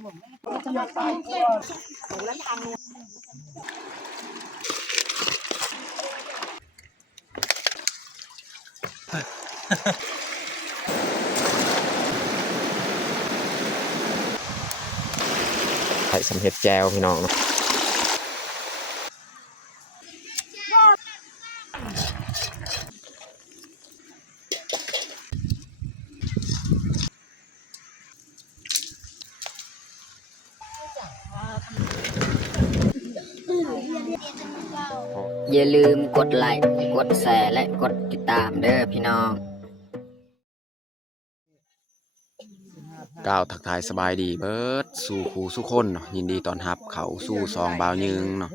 ไข่สำเร็จแจวพี่น้องเนาะอย่าลืมกดไลค์กดแชร์และกดติดตามเด้อพี่น้องก้าวทักทายสบายดีเบิดสู่ครูสุคนเนาะยินดีตอนรับเขาสู่ซองบ่าวยึงเนาะ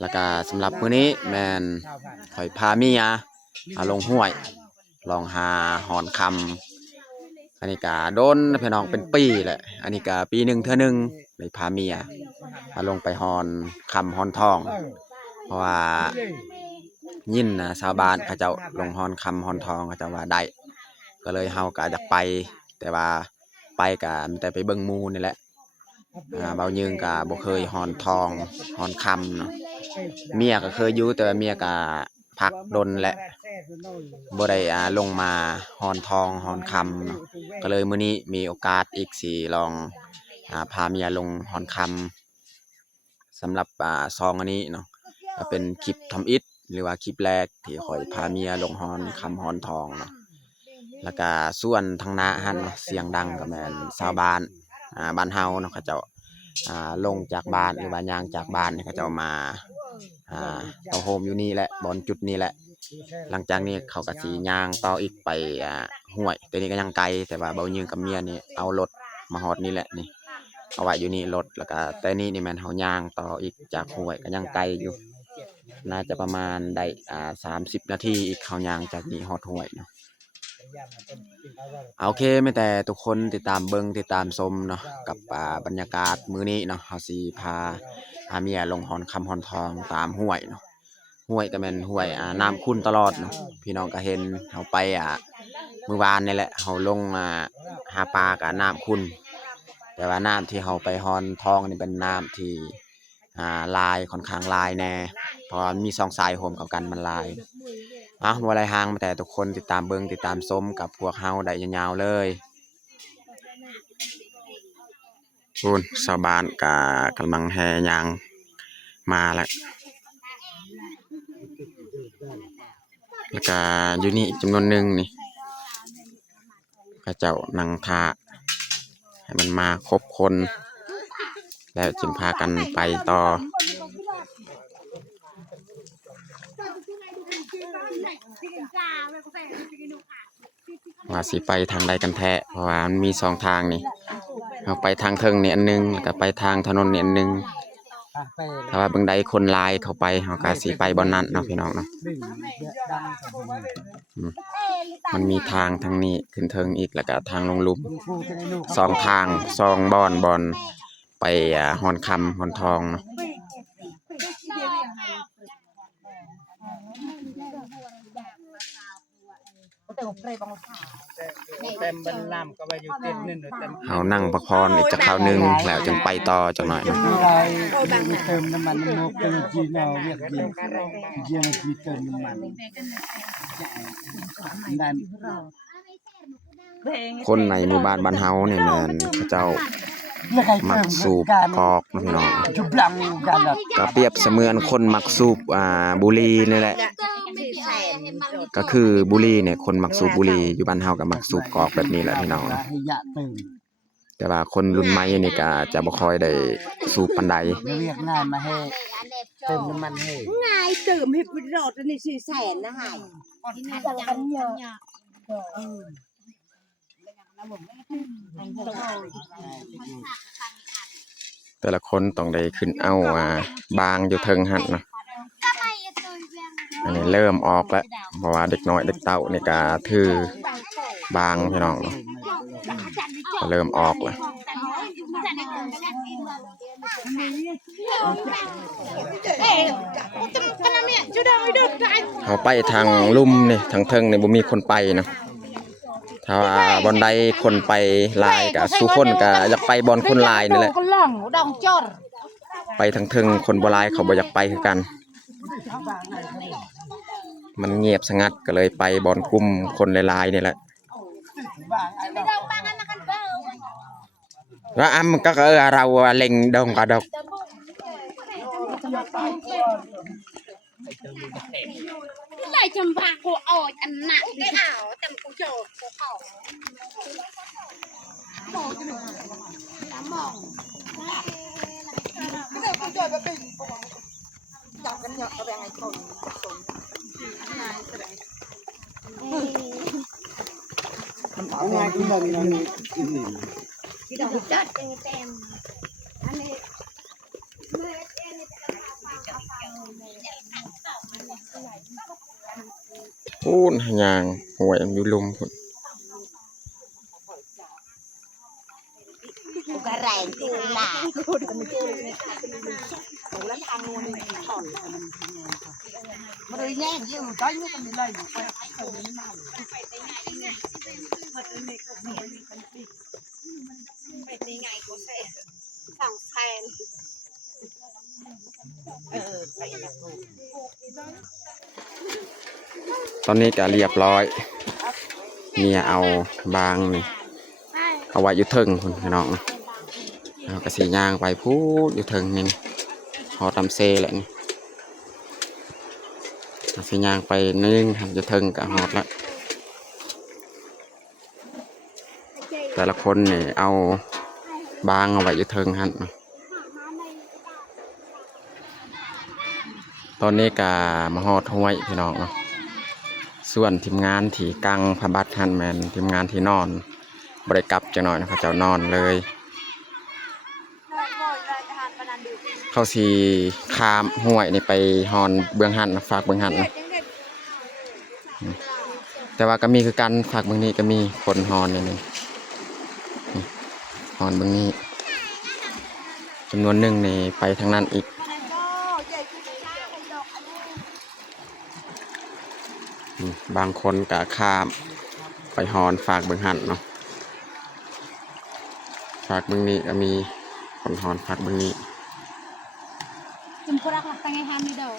แล้วก็สำหรับมื้อนี้แมนข่อยพาเมียลงห้วยลองหาหอนคำอันนี้ก็โดนพี่น้องเป็นปีแหละอันนี้ก็ปีหนึ่งเท่านึงเลยพาเมียลงไปหอนคำหอนทองเพราะว่ายินนะชาวบ้านเขาเจ้าลงหอนคำหอนทองเขาเจ้าว่าได้ก็เลยเฮาก็อยากไปแต่ว่าไปก็มีแต่ไปเบิ่งหมู่นี่แหละบ่าวยึงก็บ่เคยหอนทองหอนคำเนาะเมียก็เคยอยู่แต่ว่าเมียก็พักดนแหละบ่ได้ลงมาหอนทองหอนคำเนาะก็เลยมื้อนี้มีโอกาสอีกสิลองพาเมียลงหอนคำสำหรับซองอันนี้เนาะก็เป็นคลิปทำอิฐหรือว่าคลิปแรกที่ข่อยพาเมียลงหอนคำหอนทองเนาะแล้วก็ส่วนทางหน้าหันเสียงดังก็แม่นชาวบ้านบ้านเฮาเนาะเขาเจ้าลงจากบ้านหรือว่าย่างจากบ้านเขาเจ้ามาเอาโฮมอยู่นี่แหละบอนจุดนี้แหละหลังจากนี้เขาก็สิย่างต่ออีกไปห้วยแต่นี่ก็ยังไกลแต่ว่าบ่าวยึงกับเมียนี่เอารถมาฮอดนี่แหละนี่เอาไว้อยู่นี่รถแล้วก็แต่นี่แม่นเฮาย่างต่ออีกจากห้วยก็ยังไกลอยู่น่าจะประมาณได้30 นาทีอีกเขาย่างจากนี่ฮอดห้วยเนาะโอเคไม่แต่ทุกคนติดตามเบิ่งติดตามชมเนาะกับบรรยากาศมื้อนี้เนาะเฮาสิพาเมียลงหอนคำหอนทองตามห้วยเนาะห้วยก็แม่นห้วยน้ำขุ่นตลอดเนาะพี่น้องก็เห็นเฮาไปมื้อวานนี่แหละเฮาลงหาปลากับน้ำขุ่นแต่ว่าน้ำที่เฮาไปหอนทองนี่เป็นน้ำที่ลายค่อนข้างลายแน่เพราะมี2สายโฮมกับกันมันลายบ่อะไรห่างแต่ทุกคนติดตามเบิ่งติดตามชมกับพวกเฮาได้ยาวๆเลยคุณชาวบ้านก็กำลังแห่ยางมาแล้วก็อยู่นี่อีกจำนวนหนึ่งนี่ก็เจ้านั่งท่าให้มันมาครบคนแล้วจึงพากันไปต่อว่าสิไปทางใดกันแท้เพราะว่ามันมี2ทางนี่เอาไปทางเทิงนี่อันนึงแล้วก็ไปทางถนนนี่อันนึงถ้าว่าบางใดคนลายเข้าไปเขาก็สิไปบ่อนนั้นเนาะพี่น้องเนาะมันมีทางทางนี้ขึ้นเทิงอีกแล้วก็ทางลงหลุม2ทาง2บ่อนไปหอนคำหอนทองเนาะเอานั่งพักผ่อนอีกจักคราวนึงแล้วจึงไปต่อจักหน่อยเนาะเติมน้ำมันโมกเป็นจีนเอาเรียกจีนเติมน้ำมันคนในหมู่บ้านบ้านเฮาเนี่ยแม่นเขาเจ้ามักสูบกอกพี่น้องก็เปรียบเสมือนคนมักสูบบุหรี่นี่แหละก็คือบุหรี่เนี่ยคนมักสูบบุหรี่อยู่บ้านเฮาก็มักสูบกอกแบบนี้แหละพี่น้องแต่ว่าคนรุ่นใหม่นี่ก็จะบ่ค่อยได้สูบปานใดเรียกง่ายมาให้เติมน้ำมันให้ง่ายเติมให้เป็นรถนี่400,000นะหายจังเยอะแต่ละคนต้องได้ขึ้นเอาบางอยู่เทิงหั่นเนาะอันนี้เริ่มออกแล้วเพราะว่าเด็กน้อยเด็กเต่านี่ก็ถือบางพี่น้องเนาะเริ่มออกแล้วเขาไปทางลุ่มนี่ทางเทิงนี่บ่มีคนไปนะ ถ้าว่าบอนใดคนไปหลายก็สู้คนก็อยากไปบอนคนหลายนี่แหละไปทั้งถึงคนบ่หลายเขาบ่อยากไปคือกันมันเงียบสงัดก็เลยไปบอนกลุ่มคนหลายๆนี่แหละว่าอ้ำก็เราเล็งดงกระดกlại chầm bạc của ổi ăn nặng cái ảo tầm của chờ của khẩu mò cho mình đám mò cái này cũng chơi với bình chọc cái nhật cái ngày còn này sẽ đấy ngay cũng mừng cái đầu chất cái tem anh này พูนยางหวยอยู่ลุมพุ่น cái rèn thì là mà đây nhé như cái nó còn lấy thằng fan ตอนนี้ก็เรียบร้อยเมียเอาบางนี่เอาไว้อยู่เทิงคุณพี่น้องเอากระสีย่างไปพูดอยู่เทิงนี่หอตำเซแหละนี่กระสีย่างไปนึ่งอยู่เทิงกับหอดละแต่ละคนนี่เอาบางเอาไว้อยู่เทิงหันตอนนี้ก็มาหอดห้วยพี่น้องเนาะส่วนทีมงานที่กังพระบัตรฮันแมนทีมงานที่นอนบริกลับจะหน่อยนะเขาเจ้านอนเลยเขาสีข้ามห้วยนี่ไปฮอนเบื้องหันฝากเบื้องหันนะแต่ว่าก็มีคือกันฝากเบื้องนี้ก็มีคนฮอนนี่ฮอนเบื้องนี้จำนวนหนึ่งนี่ไปทางนั้นอีกบางคนก็ข้ามไปฮอนฝากเบื้องหันเนาะฝากเบื้องนี้ก็มีคนฮอนฝากเบื้องนี้ jemput lah pengen di daw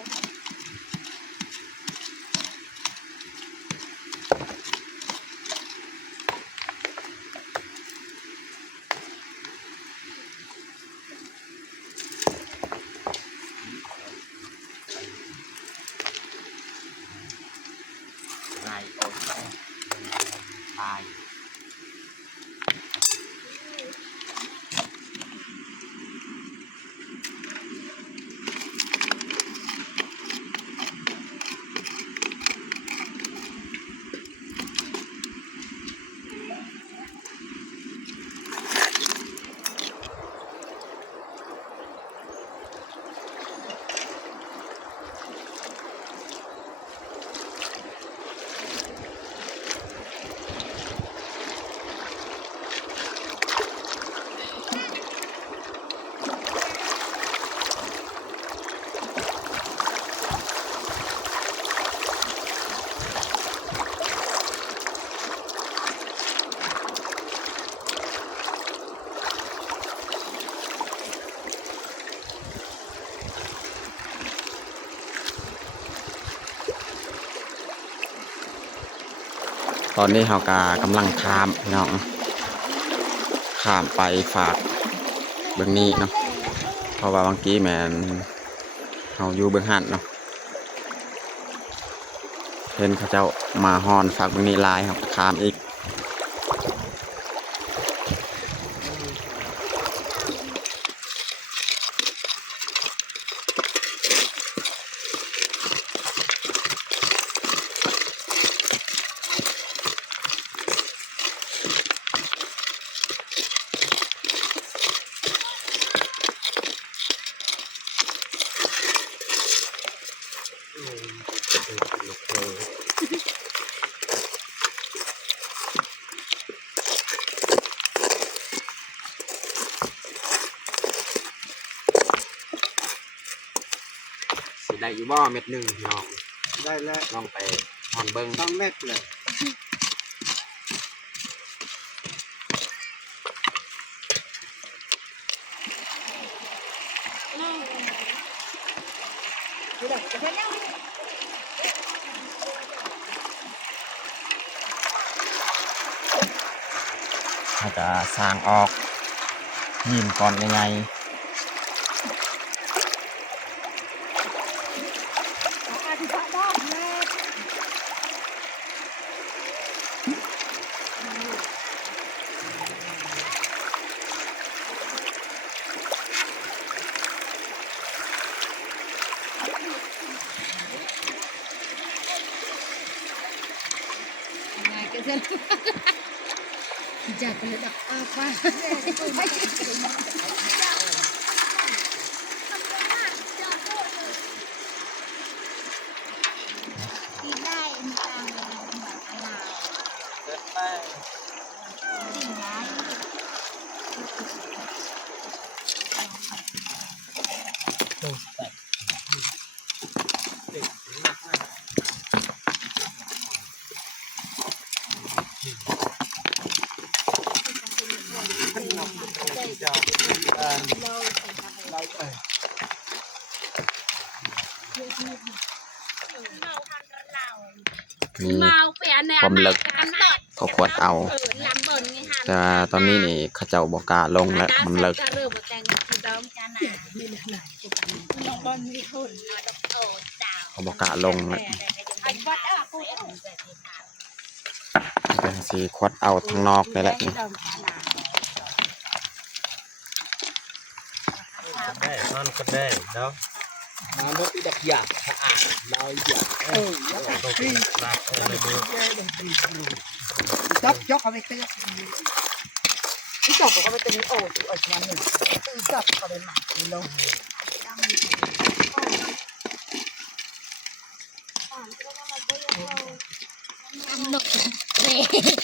ตอนนี้เขากำลังข้ามพี่น้องข้ามไปฝากเบื้องนี้เนาะเพราะว่าบางทีแมนเขาอยู่เบื้องหันเนาะเห็นเขาเจ้ามาฮอนฝากเบื้องนี้ลายเขาข้ามอีกได้อยู่บ่เม็ดหนึ่งพี่น้องได้แล้วลองไปฮอนเบิ้งต้องเม็ดเลย เขาจะสร้างออกยินก่อนยังไงJangan ledak apa.มีความลึกเขาขวดเอาแต่ว่าตอนนี้นี่เขาเจ้าบอกกล้าลงแล้วมันลึกเขาบอกกล้าลงแล้วเป็นสีขวดเอาทางนอกนี่แหละนี่ ได้นอนก็ได้เนาะนอนรถที่ดักหยาบสะอาดเราหยาบต้องเป็นปลาอะไรดู Chọc chọc ở bên kia. Cái chọc ở bên kia ổ ở nhà mình. Cái chọc ở bên mặt đi lâu. Su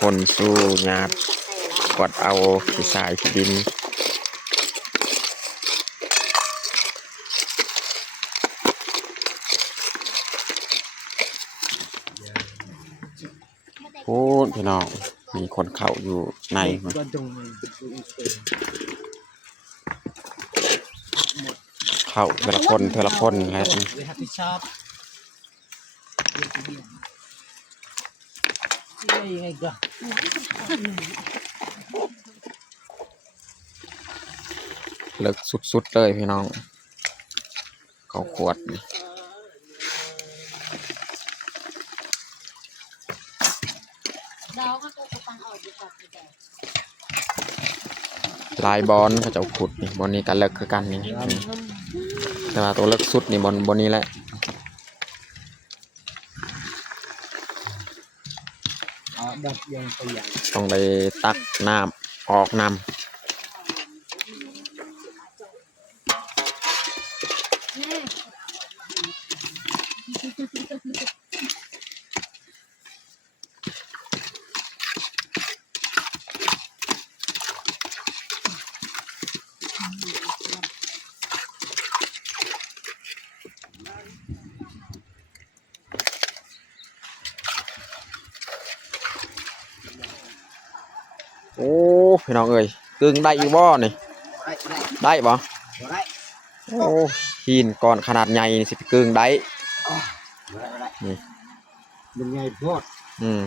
คนสู้ญาติกดเอาขี้ทรายขี้ดินโอ้พี่น้องมีคนเข้าอยู่ในมันเข้าเทอละคนเทอละคนแล้ว รับผิดชอบยังไงก็ เลิกสุดๆเลยพี่น้องเขาขวดนี่ลายบอลเขาจะขุดนี่บอลนี้กันเลิกคือกันนี่แต่ว่าตัวเลิกสุดนี่บอลนี้แหละดับยังตัวอย่าง ต้องได้ตักน้ำออกน้ำโอ้พี่น้องเอ้ยกึ่งได้อยู่บ่นี่ได้บ่โอ้หินก้อนขนาดใหญ่นี่สิไปกึ่งได้นี่ เป็นไงพอด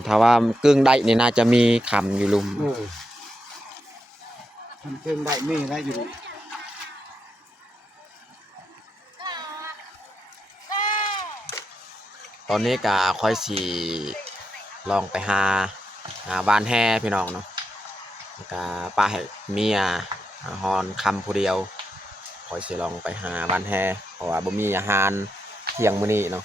ถ้าว่ากึ่งได้นี่น่าจะมีคำอยู่ลุม ทำเพิ่งได้ไม่ได้อยู่ ตอนนี้ก็ค่อยสิลองไปหาบ้านแห่พี่น้องเนาะก็ป้าให้เมียฮอนคำผู้เดียวค่อยสิลองไปหาบ้านแห่เพราะว่าบ่มีอาหารเที่ยงมื้อนี้เนาะ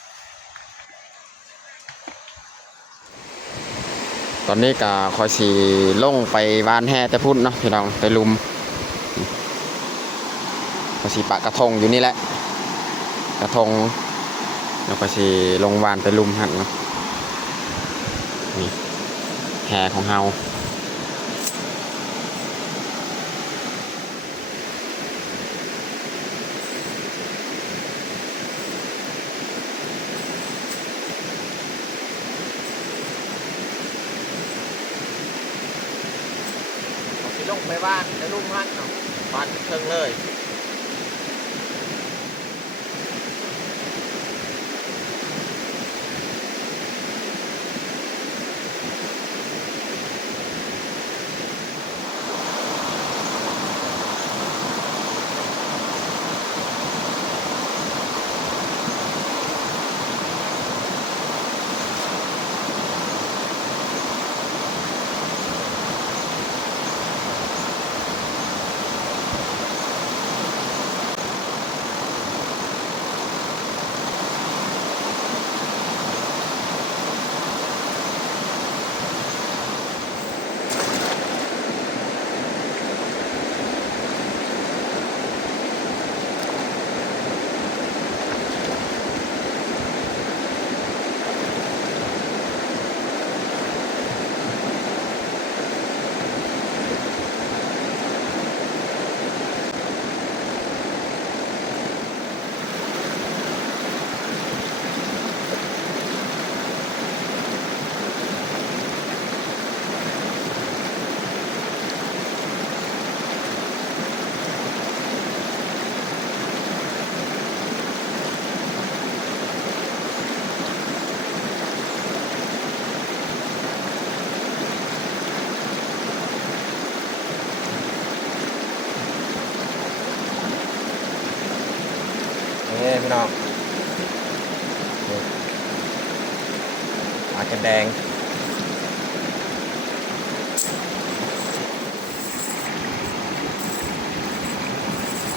ตอนนี้ก็ค่อยสิลงไปบ้านแห่แต่พุ่นเนาะพี่น้องไปลุมค่อยสิปะกระทงอยู่นี่แหละกระทงแล้วก็สิลงวานไปลุมหั่นเนาะนี่แห่ของเฮา งไปบ้านแล้วลุงฮั่นเนาะบ้านเทิงเลยนี่พี่น้องปลาแกนแดง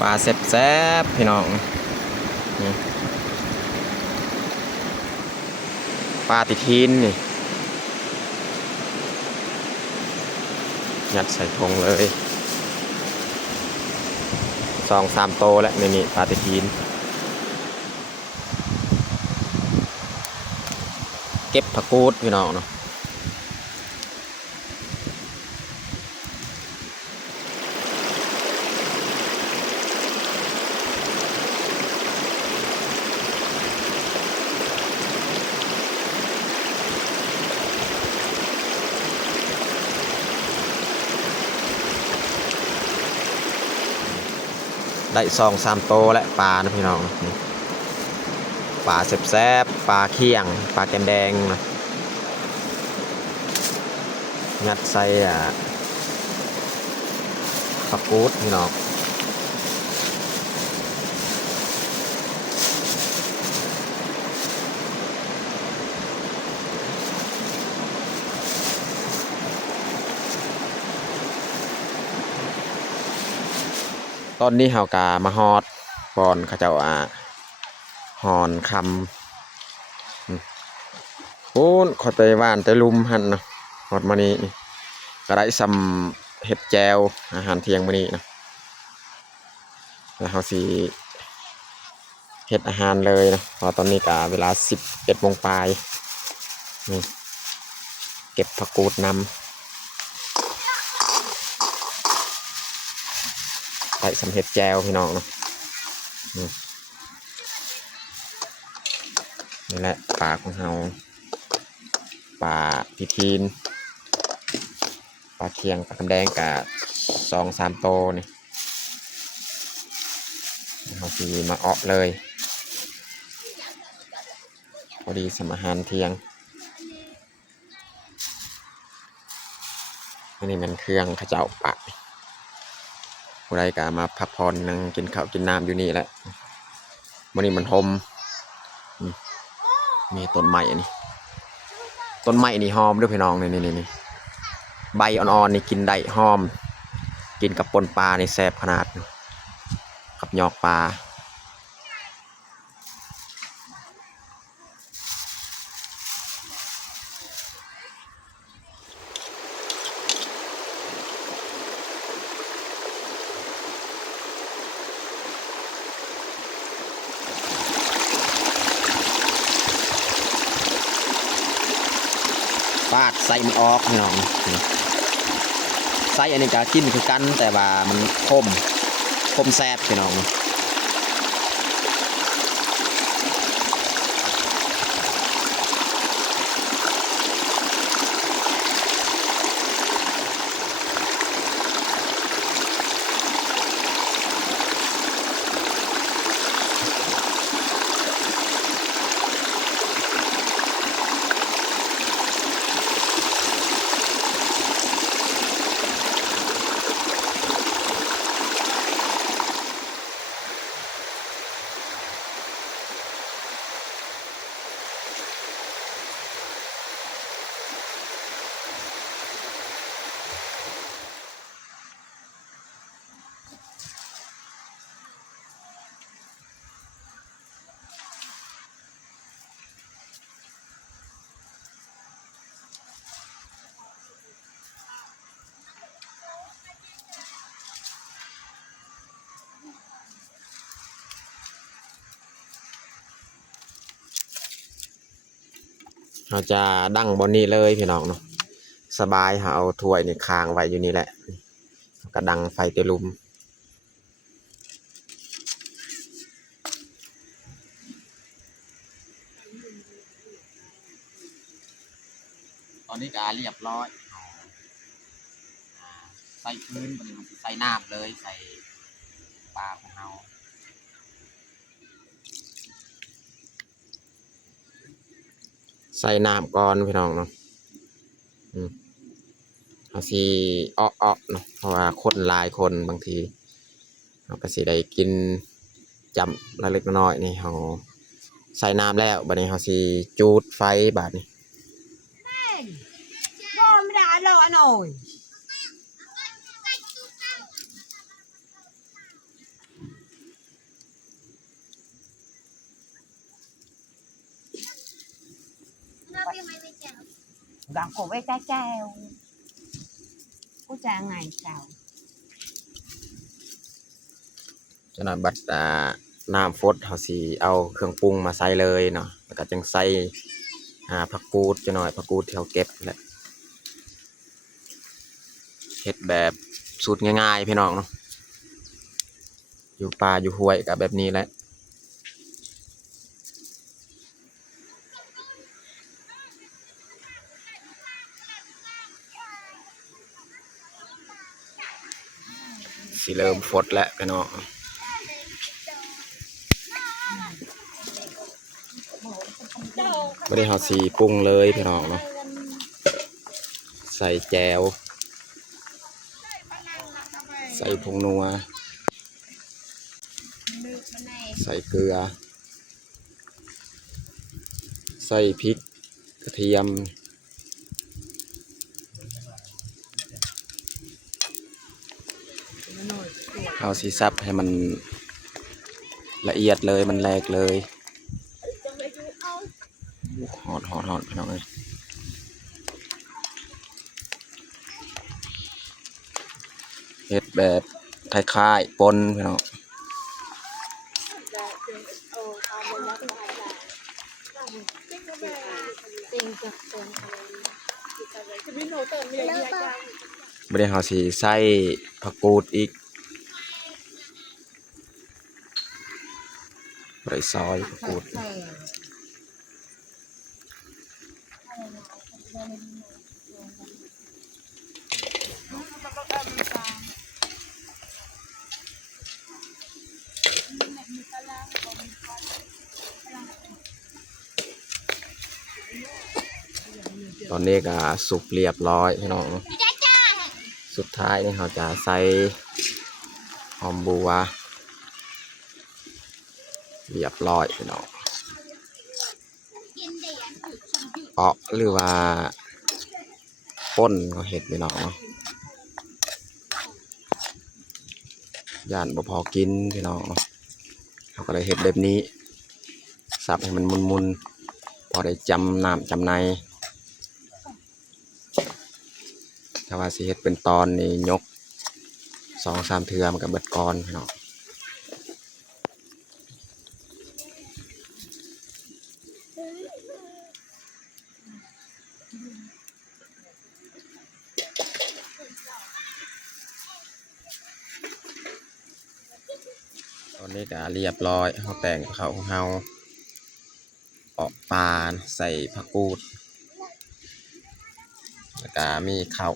ปลาแซ่บๆพี่น้องนี่ปลาติดทินนี่ยัดใส่ถุงเลย2-3 โตแล้วนี่ปลาติดทินเก็บผักกูดพี่น้องเนาะได้2-3 โตและปลานะพี่น้องนี่ปลาแซ่บๆปลาเคี่ยงปลาแกนแดงนะงัดใส่ผักกูดพี่น้องตอนนี้เฮากามาฮอดบอนเขาเจ้าหอนคำโอ้นขอไปว่านแต่ลุมหันนะฮอดมานี่ก็ได้ซ้ำเห็ดแจวอาหารเที่ยงมานี่นะแล้วเฮาสิเห็ดอาหารเลยนะพอตอนนี้กาเวลา 11 โมงปลายนี่เก็บผักกูดนำได้สำเห็ดแจวพี่น้องเนาะนี่แหละปลาของเราปลาพิทีนปลาเคียงปลากำแดงกับ2-3 โตนี่เราสีมาเอาะเลยพอดีสมอาหารเที่ยงอันนี้มันเครื่องข้าวเจ้าปะผู้ใดก็มาพักผ่อนนั่งกินข้าวกินน้ำอยู่นี่แหละวันนี้มันหอมมีต้นไม้นี่ต้นไม้นี่หอมด้วยพี่น้องนี่ใบอ่อนๆนี่กินได้หอมกินกับปนปลาในแซ่บขนาดกับยอกปลาปาดใส่มันออกพี่น้องใส่อันนี้ก็กินคือกันแต่ว่ามันคมแซ่บพี่น้อง เราจะดั้งบนนี้เลยพี่น้องเนาะสบายเราเอาถ้วยนี่ค้างไว้อยู่นี่แหละก็ดังไฟเตลุมตอนนี้ก็เรียบร้อยใส่พื้นใส่น้ำเลยใส่ปลาของเราใส่น้ำก่อนพี่น้องเนาะเอาสิอ้อเนาะเพราะว่าคนหลายคนบางทีเราก็สิได้กินจำละเล็กน้อยนี่เราใส่น้ำแล้วบัดนี้เราสิจูดไฟบัดนี้ ไม่ได้เลยหน่อยดังโกไว้แก้วกูจะไงเจ้า จะนำบัดน้ำฟดเขาสิเอาเครื่องปรุงมาใส่เลยเนาะแล้วก็จังใส่ผักกูดจะหน่อยผักกูดที่เขาเก็บแหละเฮ็ดแบบสูตรง่ายๆพี่น้องเนาะอยู่ป่าอยู่ห้วยกับแบบนี้แหละสิเริ่มฟดแล้วพี่น้องไม่ได้เขาสีปรุงเลยพี่น้องเนาะใส่แจวใส่ผงนัวใส่เกลือใส่พริกกระเทียมเอาสีซับให้มันละเอียดเลยมันแหลกเลยหอดพี่น้องเลยเฮ็ดแบบคล้ายๆปนพี่น้องไม่ได้เขาสีใส่ผักกูดอีกใส่ซอยผักกูดตอนนี้ก็สุกเรียบร้อยพี่น้องสุดท้ายนี่เขาจะใส่หอมบัวเรียบร้อยพี่น้องเปาะหรือว่าป้นก็เห็ดพี่น้องย่านบ่พอกินพี่น้องเขาก็เลยเห็ดแบบนี้สับให้มันมุนๆพอได้จำน้ำจำในถ้าว่าสิเฮ็ดเป็นตอนนี่ยก2-3เทื่อมันก็เบิดก่อนพี่น้องตอนนี้ก็เรียบร้อยเขาแต่งข้าวของเขาออกปลาใส่ผักกูดแล้วก็มีข้าว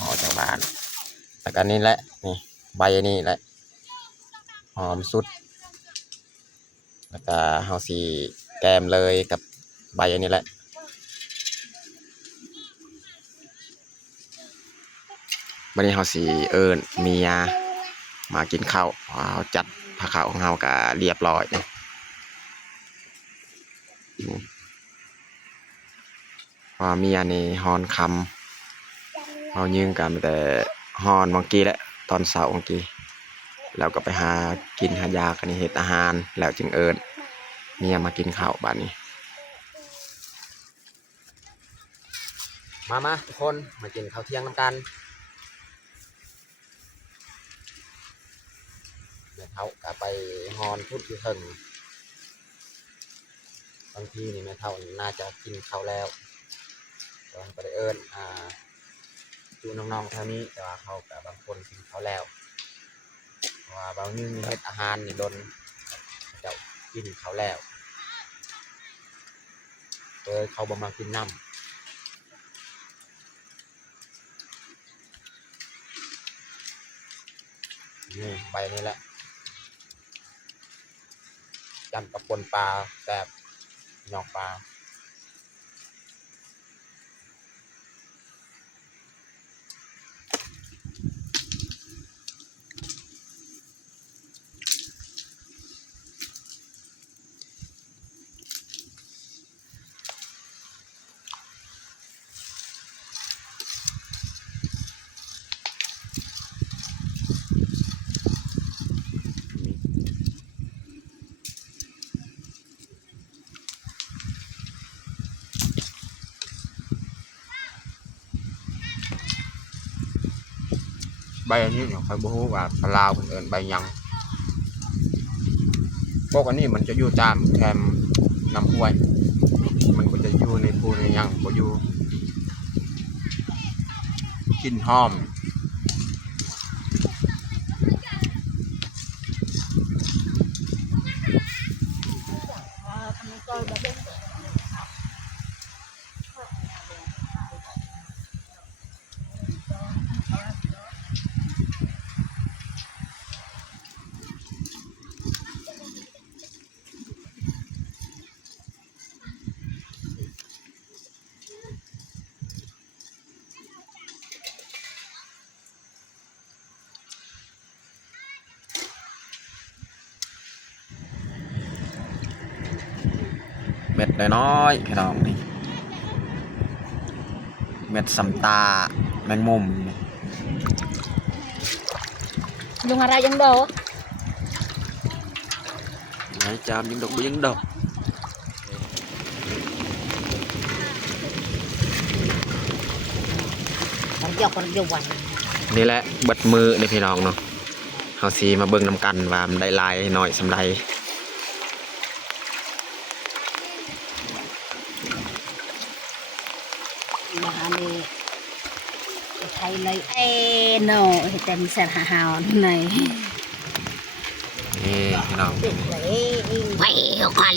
ห่อจากบ้านแล้วก็นี่แหละนี่ใบนี่แหละหอมสุดแล้วก็เฮาสีแกมเลยกับใบนี่แหละวันนี้เฮาสีเมียมากินข้าวเฮาจัดผ้าขาวของเฮาก็เรียบร้อยพอเมียนี่ฮอนคำเฮายืงกันแต่ฮอนบางกี้แหละตอนเช้าบางกี้แล้วก็ไปหากินหายากันเฮ็ดอาหารแล้วจึงเมียมากินข้าวบ้านนี้มาทุกคนมากินข้าวเที่ยงน้ำกันเดี๋ยวเขาก็ไปฮอนพุดอยู่เถิงไป บางทีนี่แม่เท่าน่าจะกินข้าวแล้วตอนไปเอิญดูน้องๆเท่านี้แต่ว่าเขากับบางคนกินข้าวแล้วเพราะว่าบางนึงเฮ็ดอาหารนี่โดนจะกินข้าวแล้วเขาบ่มากินน้ำนี่ใบนี้แหละจำกับปนปลาแบบหยอกปลาใบอันนี้เนี่ยใครบ่ฮู้ว่าปลาลาวเพิ่นเอิ้นใบหยังพวกอันนี้มันจะอยู่ตามแคมน้ำห้วยมันก็จะอยู่ในภูในหยังบ่อยู่กลิ่นหอมเม็ดน้อยๆพี่น้องนี่เม็ดสำตาแมงมุมนี่ Dùng hạt ra dân đồ ไหนจามยังดอกบ่ยังดอก Còn dọc còn dọc quanh นี่แหละเบิดมือในพี่น้องเนาะเฮาสิมาเบิ่งนำกันว่ามันได้หลายน้อยสำใด Mà này Thầy lấy Ê nô Thì tên sẽ hạ hào này นี่พี่น้อง Mày không phải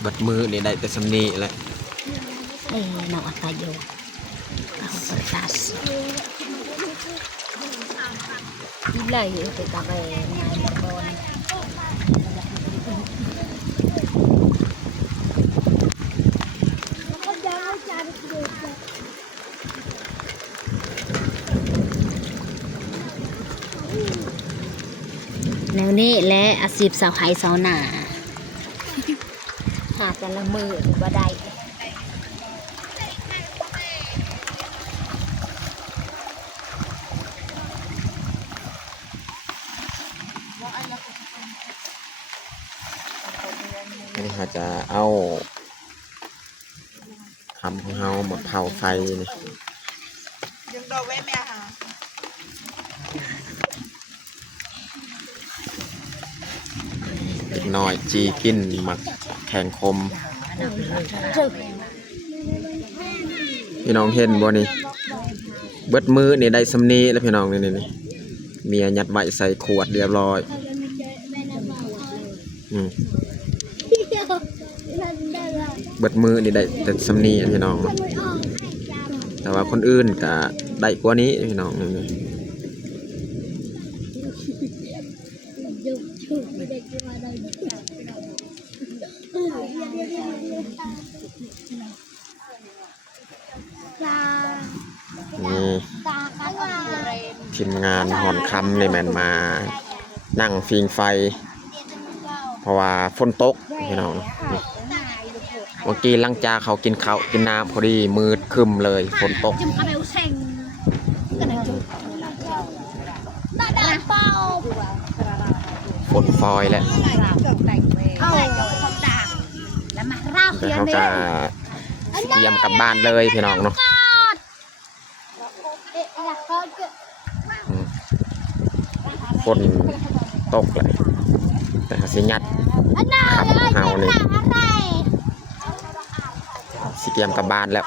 เบิดมือนี่ได้แต่สำนี้แหละ Ê nô ta vô Không phải tas Đi lấy thì ta về Ngày một con แนวนี้และอาชีพสาวไห้สาวหนาหาแต่ละมือบ่ได้อันนี้เขาจะเอาทำของเราหมดเผาไฟนี่ ยังโดนไว้แม่ค่ะ เล็กน้อยจีกินหมักแข่งคมพี่น้องเห็นบ่นี่เบิดมือนี่ได้สำนีแล้วพี่น้องนี่เมียยัดไว้ใส่ขวดเรียบร้อยเบิดมือนี่ได้แต่สำนีพี่น้องแต่ว่าคนอื่นก็ได้กว่านี้พี่น้องนี่ทีมงานหอนคำเลยแมนมานั่งฟิงไฟเพราะว่าฝนตกพี่น้องเมื่อกี้หลังจากเขากินข้าวกินน้ำพอดีมืดครึมเลยฝนตกฝนฟอยแหละแต่เขาจะเตรียมกลับบ้านเลยพี่น้องเนาะฝนตกเลยแต่เขาสิยัดขับเฮานี่ ตรียมกลับบ้านแล้ว